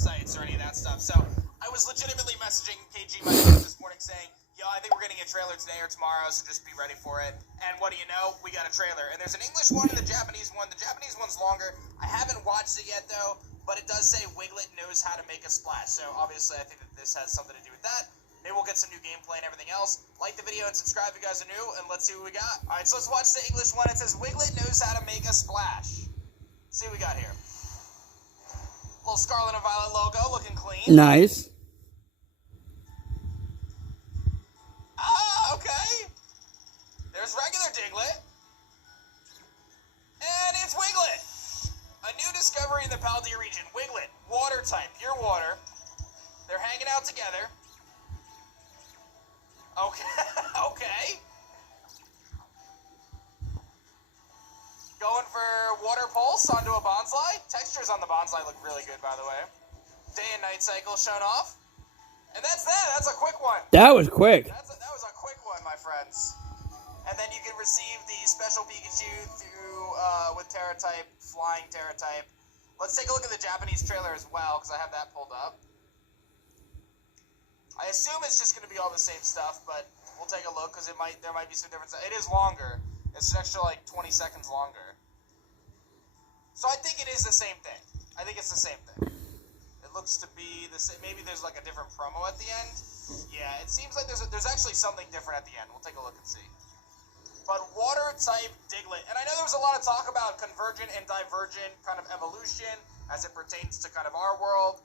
websites or any of that stuff. So I was legitimately messaging KG myself this morning saying, yo, I think we're getting a trailer today or tomorrow, so just be ready for it. And what do you know? We got a trailer. And there's an English one and a Japanese one. The Japanese one's longer. I haven't watched it yet, though, but it does say Wiglett knows how to make a splash. So obviously I think that this has something to do with that. Maybe we'll get some new gameplay and everything else. Like the video and subscribe if you guys are new, and let's see what we got. All right, so let's watch the English one. It says Wiglett knows how to make a splash. See what we got here. Little scarlet and violet logo, looking clean. Nice. Okay. There's regular Diglett. And it's Wiglett. A new discovery in the Paldea region. Wiglett, water type, pure water. They're hanging out together. Okay. Okay. Going for water pulse onto a bonsai. Textures on the bonsai look really good, by the way. Day and night cycle shown off. And that's that. That's a quick one. That was quick. That was a quick one, my friends. And then you can receive the special Pikachu through with Terra type, flying Terra type. Let's take a look at the Japanese trailer as well, because I have that pulled up. I assume it's just going to be all the same stuff, but we'll take a look because there might be some difference. It is longer. It's an extra like 20 seconds longer. So I think it is the same thing. I think it's the same thing. It looks to be the same. Maybe there's like a different promo at the end. Yeah, it seems like there's actually something different at the end. We'll take a look and see. But water type Diglett, and I know there was a lot of talk about convergent and divergent kind of evolution as it pertains to kind of our world.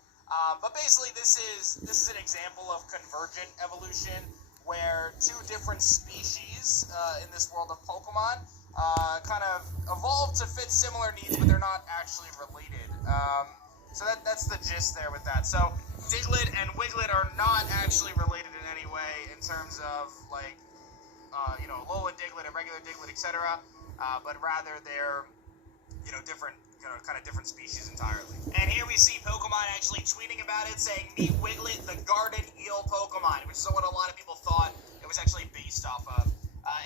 But basically, this is an example of convergent evolution, where two different species in this world of Pokemon kind of evolved to fit similar needs, but they're not actually related. So that's the gist there with that. So Diglett and Wiglett are not actually related in any way in terms of like Alola Diglett and regular Diglett, etc. But rather they're different. Kind of different species entirely. And here we see Pokemon actually tweeting about it, saying, meet Wiglett, the garden eel Pokemon, which is what a lot of people thought it was actually based off of.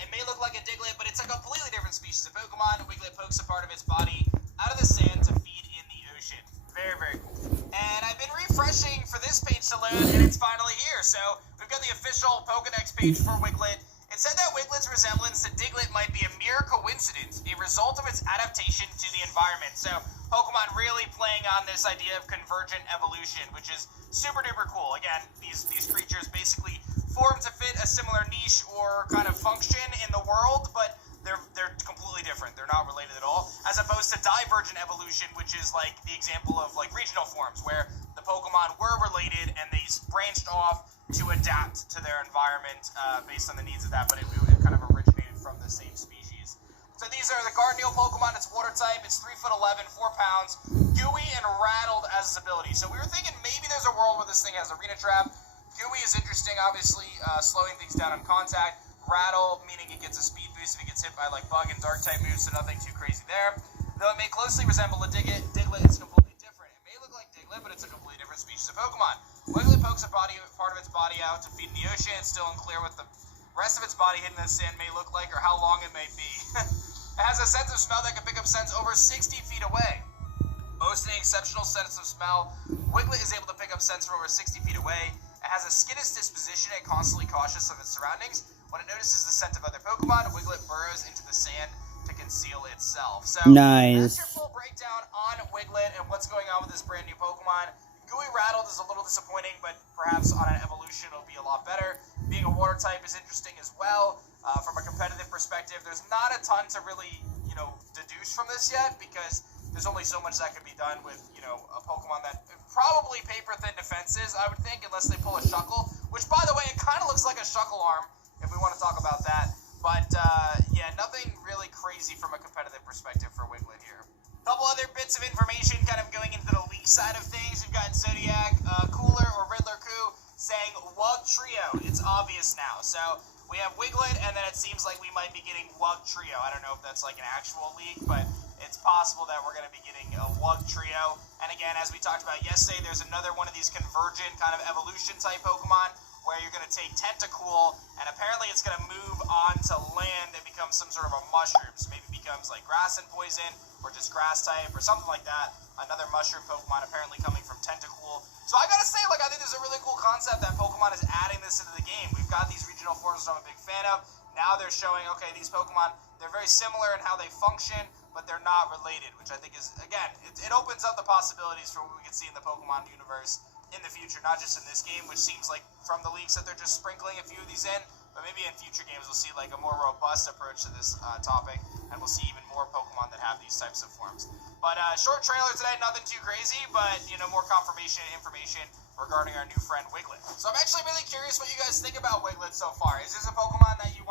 It may look like a Diglett, but it's a completely different species of Pokemon. Wiglett pokes a part of its body out of the sand to feed in the ocean. Very, very cool. And I've been refreshing for this page to load, and it's finally here. So we've got the official Pokedex page for Wiglett. It said that Wiglett's resemblance to Diglett might be a mere coincidence, a result of its adaptation to the environment. So Pokemon really playing on this idea of convergent evolution, which is super duper cool. Again, these creatures basically form to fit a similar niche or kind of function in the world, but they're completely different. They're not related at all, as opposed to divergent evolution, which is like the example of like regional forms, where the Pokemon were related and they branched off to adapt to their environment based on the needs of that, but it kind of originated from the same species. So these are the Garden Eel Pokemon. It's water type. It's 3'11", 4 pounds, gooey and rattled as its ability. So we were thinking maybe there's a world where this thing has Arena Trap. Gooey is interesting, obviously, slowing things down on contact. Rattle, meaning it gets a speed boost if it gets hit by like bug and dark type moves, so nothing too crazy there. Though it may closely resemble a Diglett, it's completely different. It may look like Diglett, but it's a completely different species of Pokemon. Wiglett pokes a part of its body out to feed in the ocean. It's still unclear what the rest of its body hidden in the sand may look like or how long it may be. It has a sense of smell that can pick up scents over 60 feet away. Boasting an exceptional sense of smell, Wiglett is able to pick up scents from over 60 feet away. It has a skittish disposition and constantly cautious of its surroundings. When it notices the scent of other Pokemon, Wiglett burrows into the sand to conceal itself. So nice. That's your full breakdown on Wiglett and what's going on with this brand new Pokemon. Gooey Rattled is a little disappointing, but perhaps on an evolution it'll be a lot better. Being a water type is interesting as well. From a competitive perspective, there's not a ton to really, deduce from this yet, because there's only so much that can be done with, a Pokemon that probably paper-thin defenses, I would think, unless they pull a Shuckle, which, by the way, it kind of looks like a Shuckle arm, if we want to talk about that. But, yeah, nothing really crazy from a competitive perspective for Wiglett here. A couple other bits of information kind of going into the leak side of things. We've got Zodiac, Cooler, or Riddler Coup saying Wug Trio. It's obvious now. So we have Wiglett, and then it seems like we might be getting Wug Trio. I don't know if that's like an actual leak, but it's possible that we're going to be getting a Wug Trio. And again, as we talked about yesterday, there's another one of these convergent kind of evolution type Pokemon where you're going to take Tentacool, and apparently it's going to move on to land and become some sort of a mushroom. So maybe it becomes like grass and poison, or just grass type, or something like that. Another mushroom Pokemon apparently coming from Tentacool. So I gotta say, like, I think this is a really cool concept that Pokemon is adding this into the game. We've got these regional forms that I'm a big fan of. Now they're showing, okay, these Pokemon, they're very similar in how they function, but they're not related, which I think is, again, it opens up the possibilities for what we can see in the Pokemon universe in the future, not just in this game, which seems like from the leaks that they're just sprinkling a few of these in, but maybe in future games we'll see like a more robust approach to this topic, and we'll see even more Pokemon that have these types of forms. But short trailer today, nothing too crazy, but more confirmation and information regarding our new friend Wiglett. So I'm actually really curious what you guys think about Wiglett so far. Is this a Pokemon that you